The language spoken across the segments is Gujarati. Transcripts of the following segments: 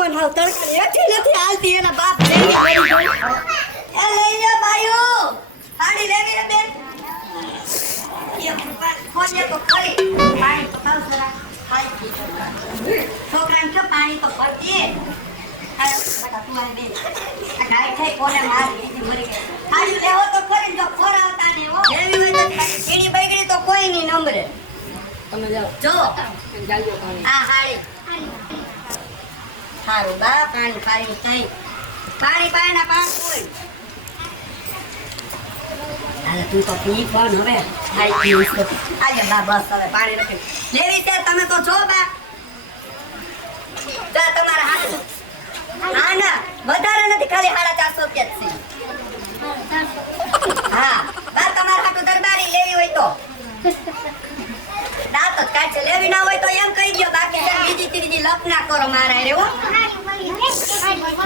પણ હાવ તડકા એથી નથી હાલતી. એના બાપ લઈ પડી એ લઈ લ્યો ભાઈઓ. હાડી લેવી રે બેન. એ તો ખરી પાણી તો ખાવ જરા. છોકરાને કે પાણી તો પડતી તું ગાય થઈ કોને મારી મરી ગઈ. હાડી લેવો તો ખરી જો ખોરાવતા ને હો. લેવી હોય તો કીડી બગડી તો કોઈ નહીં નંબરે તમે જાઓ. જો. આ હાડી. સારું, બા, પાણી પાણી થઈ પાણી, પાણીના પાણ કોઈ તું તો પણ પાણી નથી. લેવી છે, તમે તો છો, બા. જા, તમારા હા, ના, વધારે નથી, ખાલી સાડા ચારસો રૂપિયા જ હા, બા, તમારા દરબારી લેવી હોય તો. દાંત જ લેવી ના હોય તો એમ કહી દો બાકી બીજી ત્રીજી લપ ના કરો મારા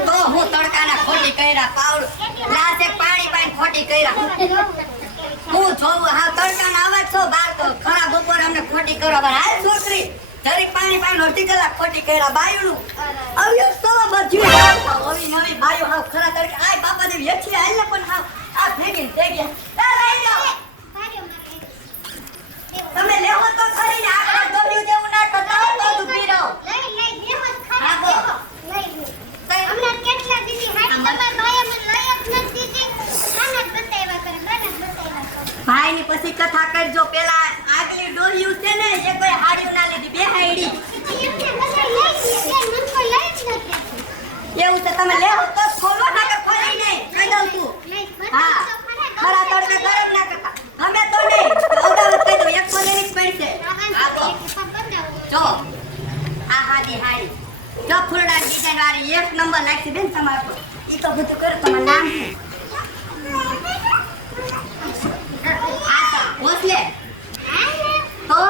તો હું તડકાના ખોટી કર્યા, પાવડ. ગ્લાસ પાણી પાણી ખોટી કર્યા. હું જોઉં, હા તડકાના અવાજ છો, બાર તો ખરા અમને ખોટી કરો. હાલ છોકરી, જરી પાણી પાણી અડધી કલાક ખોટી કર્યા, બાયુનું. હવે તો બધું નવી નવી બાયું ખરા તડકે. આય બાપા દેવી ને પણ હાવ. આ ભેગી. થઈ ગયા એ લઈ જાઓ તમે લેવો તો ખરી ને આખા દોર્યું જેવું ના કરતા હો તો જ ઊભી રહો ભાઈ ની પછી કથા કરજો પેલા આગલી ડોહ્યું છે ને, એ કોઈ હાડ્યું ના લીધી બે હાડી એવું છે, તમે લેવો તો ખોલો ના કે ખોલી નહીં. કહી દઉં તું હા. ખરા તડકે ગરમ ના કરતા. અમે તો નહીં. અગાઉ કહી દઉં, એક તો લેવી જ પડશે. જો. આ હાડી હાડી. જો ફૂલડા ડિઝાઇન વાળી એક નંબર નાખી બેન તમારે. એ તો બધું કરો તમારું નામ શું? ભોસલે તો?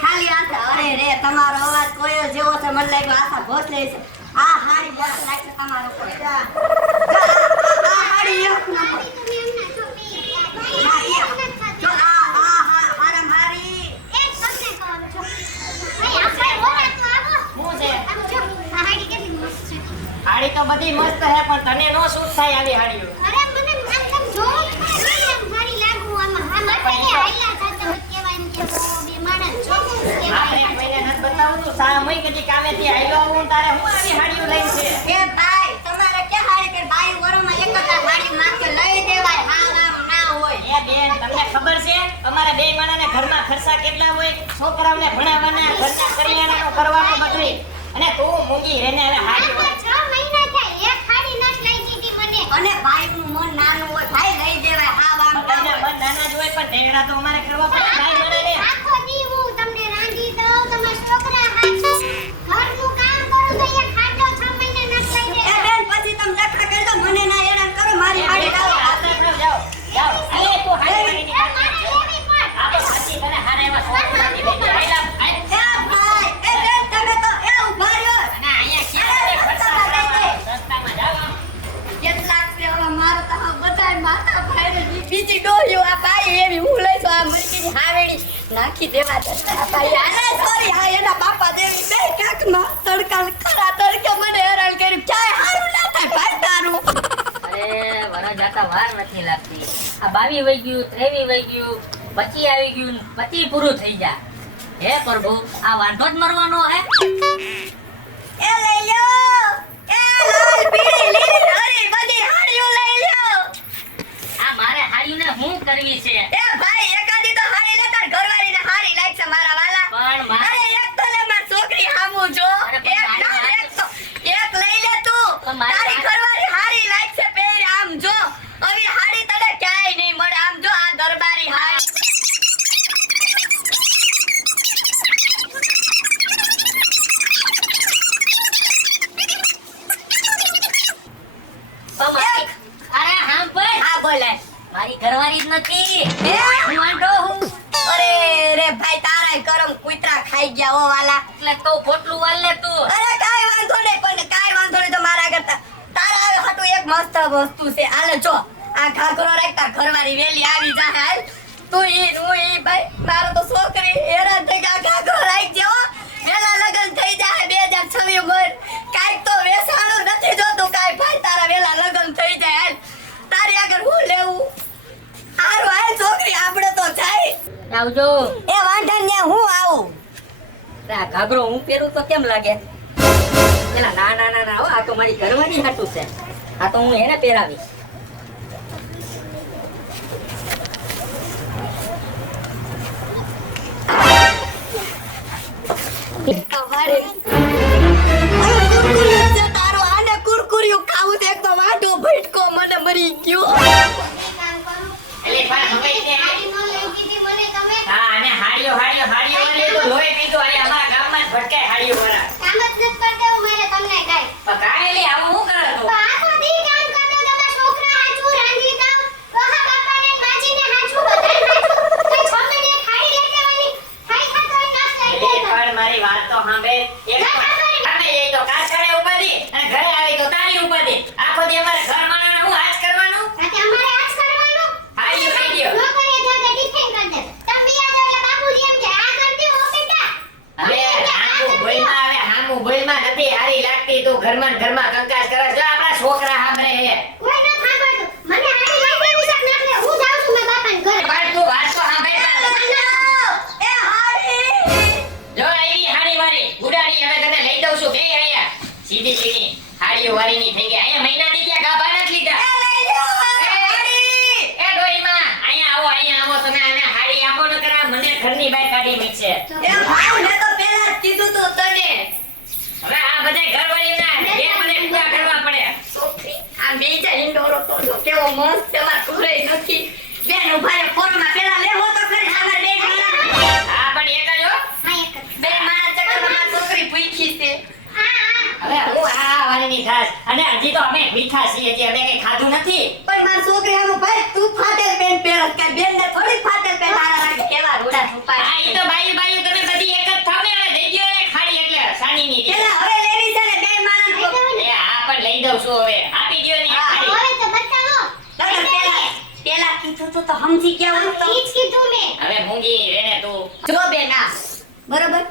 ખાલી આશા અરે તમારો અવાજ કોયલ જેવો છે? મને લાગ્યો આશા ભોસલે છે. આ હાડી જરા લાગશે તમારો કોઈ જા. જા, આ- આ હાડી એક નંબર હા, એક. જો આ આ હા આરામ હારી હાડી તો બધી મસ્ત હે પણ તને નો સૂટ થાય આવી હાડીઓ આપણે એક મહિને નથી બતાવું તું સા મહિ કદી કામેથી આયલો હું તારે હું આવી હાડીઓ લઈને છે? એ ભાઈ તમારે ક્યાં હાડી કે ભાઈ વરોમાં એક જ હાડી માથે લઈ દેવાય હા ના હોય. એ બેન તમને ખબર છે અમારે બે માણાને ઘરમાં ખર્ચા કેટલા હોય? છોકરાઓને ભણાવવાના ઘરના કરિયાણાનું કરવાનું અને તું મૂંગી રેને હવે હાડી અને ભાઈ નું મન. નાનું હોય ભાઈ લઈ દેવાય હા વામ નાના જ હોય પણ ઢેગડા તો અમારે કરવા પડે ભાઈ. બીજી ડોહ્યું આ ભાઈ એવી હું તો આ મરકીની હાવેડી નાખી દેવા દે. આ આને સોરી હા એના બાપા દેવી બે કાકમાં તડકા ખરા તડકે મને હેરાન કર્યું. ક્યાંય હારું ના થાય ભાઈ તારું. અરે વરા જાતા વાર નથી લાગતી. આ બાવી વઈ ગયું ત્રેવી વઈ ગયું પચી આવી ગયું પછી પચી પૂરું થઈ જા હે પ્રભુ આ વાંધો જ મરવાનો હે? એ લઈ લ્યો. એ લાલ પીળી લીલી મારે હું કરવી છે? એ ભાઈ એકાદી તો હાડી લેતા ને ઘરવાળીને હારી લાગશે મારા વાલા. પણ મારે એક તો લે માર છોકરી હામું જો. એક ના એક તો એક લઈ લે તું. તારી ઘરવાળી હારી લાગશે પહેર આમ જો. હવે હારી તને ક્યાંય નહીં મળે. આમ જો આ દરબારી હારી. બોલે. મારી ઘરવાળી જ નથી. હે? હું હું. અરે રે ભાઈ તારા કરમ કુતરા ખાઈ ગયા હો વાલા. એટલે તો પોટલું વાલ લે તું. અરે કાઈ વાંધો નહીં પણ કાઈ વાંધો નહીં તો મારા કરતા. તારા હાટુ એક મસ્ત વસ્તુ છે. આલે જો આ ઘાઘરો રાખતા ઘરવાળી વેલી આવી જાય હાલ. તું ઈ હું ઈ ભાઈ મારો તો છોકરી હેરાન થઈ ગયા ઘાઘરો રાખ જેવો વેલા લગન થઈ જાય બે હજાર છવ્વીસ મર કાંઈક તો વેસાણું નથી જોતું કાંઈ ભાઈ તારા વેલા લગન થઈ જાય હાલ તારી આગળ હું લેવું હારું હાલ છોકરી આપણે તો જાય આવજો. એ વાંધો ને હું આવું? આ ઘાઘરો હું પહેરું તો કેમ લાગે? પેલા ના ના ના ના હો, આ તો મારી ઘરવાની હાટું છે. આ તો હું એને પહેરાવીશ. તમારે સીધી સીધી હાડીઓ વાળીની થઈ ગઈ અહીંયા મહિના થી ગયા ગાભા નથી લીધા? એ ડોઈમાં અહીંયા આવો અહીંયા આવો તમે આને હાડી આપો ન કરા મને ઘરની બહાર કાઢી મૂકશે. એ ભાઈ મેં તો પહેલા કીધું તું તને હવે આ બધા ઘરવાળીના બે મને પૂરા કરવા પડે. આ ઇન્ડોરો તો કેવો મસ્ત ઘરે નથી. બેન ઊભા રે ફોનમાં. પેલા લેવો તો હવે હું આ વાળીની થાસ અને હજી તો અમે મીઠા છીએ હજી અમે કઈ ખાધું નથી. પણ મારી છોકરી આમ ભાઈ તું ફાટેલ પેન પહેરસ કે બેન ને થોડી ફાટેલ પેન હારા લાગે કેવા રૂડા છુપાય હા ઈ તો બાયું બાયું તમે બધી એક જ થાવ ને દઈ દ્યો ને ખાડી એટલે સાનીની જે. પેલા હવે લેવી છે ને બે માણસ એ હા પણ લઈ દઉં છું હવે. આપી દ્યો ને ખાડી. હવે તો બતાવો. પેલા પેલા કીધું તું તો સમજી ગયા હું તો. ઈ કીધું મેં. હવે મૂંગી રેને તું. જો બેન આ. બરોબર?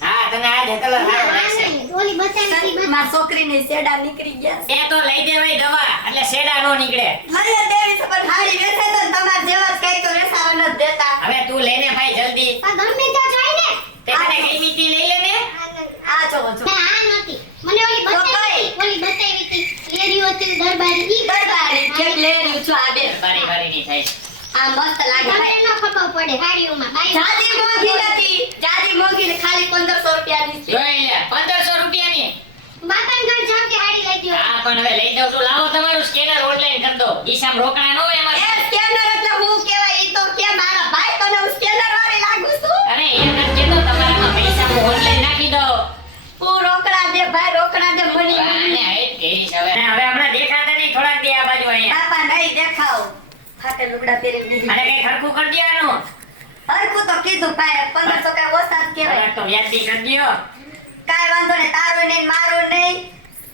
હા તને આ જ કલર સારો નહીં ઓલી બતાવી માર છોકરીને શેડા નીકળી ગયા એ તો લઈ દેવાય દવા એટલે શેડા નો નીકળે. મારી દેવી પણ હારી વેચે તો તમાર જેવા જ કઈ તો વેચાવા ન દેતા. હવે તું લઈને ભાઈ જલ્દી. પણ ગમે તો જાય ને. તે તને કઈ મીઠી લઈ લે ને? આ જો જો. ના, આ નથી. મને ઓલી બતાવી ઓલી બતાવી હતી. લેરી હતી દરબારી. ઈ દરબારી કે રહ્યું છું આ બે? બારી બારી ની થાય આ મસ્ત લાગે ભાઈ. ન ખબર પડે હાડીઓમાં જાદી મોગી નથી જાદી મોગી ને ખાલી 1500 રૂપિયાની છે. જોઈ લે પંદરસો રૂપિયાની બાપાને ઘર જામ કે હાડી લઈ દ્યો હા પણ હવે લઈ દઉં છું. લાવો તમારું સ્કેનર ઓનલાઈન કરી દો. ઈશામ રોકડા નો એમાં એ સ્કેનર એટલે હું કહેવાય ઈ તો કે મારા ભાઈ તને હું સ્કેનર વાળી લાગુ છું. અરે એમ નથી કહેતો તમારામાં પૈસા હું ઓનલાઈન નાખી દો હું રોકડા દે ભાઈ રોકડા દે મની આને હે હાઈટ હવે. હવે હમણાં દેખાતા નહીં થોડાક દે આ બાજુ અહીંયા. બાપા નહીં દેખાવ. ફાટે લુગડા પહેરી અને કઈ ખરખું કરી દેવાનું. હરખું તો કીધું ભાઈ 1500 કે ઓછા જ કહેવાય. હવે તો વ્યાજબી કરી દ્યો. કાંઈ વાંધો નહીં તારો નહીં મારો નહીં.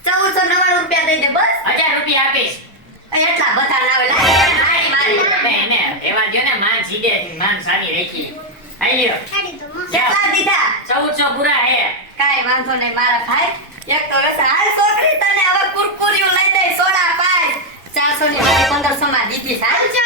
ચૌદસો નવ્વાણું રૂપિયા દઈ દે બસ. હજાર રૂપિયા આપીશ. એટલા બધા ના હોય મારી ને એવા જો ને માન સીધે માન સારી રાખી. કેટલા દીધા? ચૌદસો પૂરા હે. કાંઈ વાંધો નહીં મારા ભાઈ. એક તો વેસા હાલ છોકરી તને હવે કુરકુરિયું લઈ સોડા પાય. ચારસો ની પંદરસો માં દીધી સારું.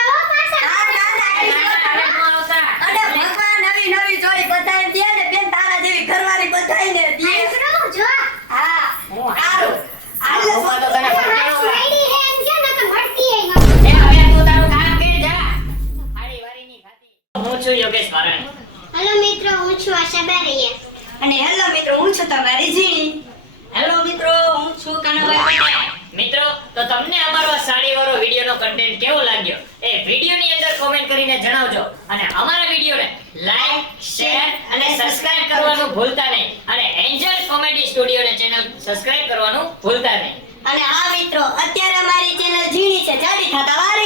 યોગેશ વારાણી હેલો મિત્રો હું છું આશા બારૈયા. અને હેલો મિત્રો હું છું તમારી ઝીણી હેલો મિત્રો હું છું કાનાભાઈ પટેલ. મિત્રો તો તમને અમારો આ સાડી વાળો વિડીયોનો કન્ટેન્ટ કેવો લાગ્યો? એ વિડીયોની અંદર કોમેન્ટ કરીને જણાવજો. અને અમારા વિડીયોને લાઈક શેર અને સબસ્ક્રાઇબ કરવાનું ભૂલતા નહીં. અને એન્જલ કોમેડી સ્ટુડિયોને ચેનલ સબસ્ક્રાઇબ કરવાનું ભૂલતા નહીં. અને આ મિત્રો અત્યારે અમારી ચેનલ ઝીણી છે. જાડી થતા વાર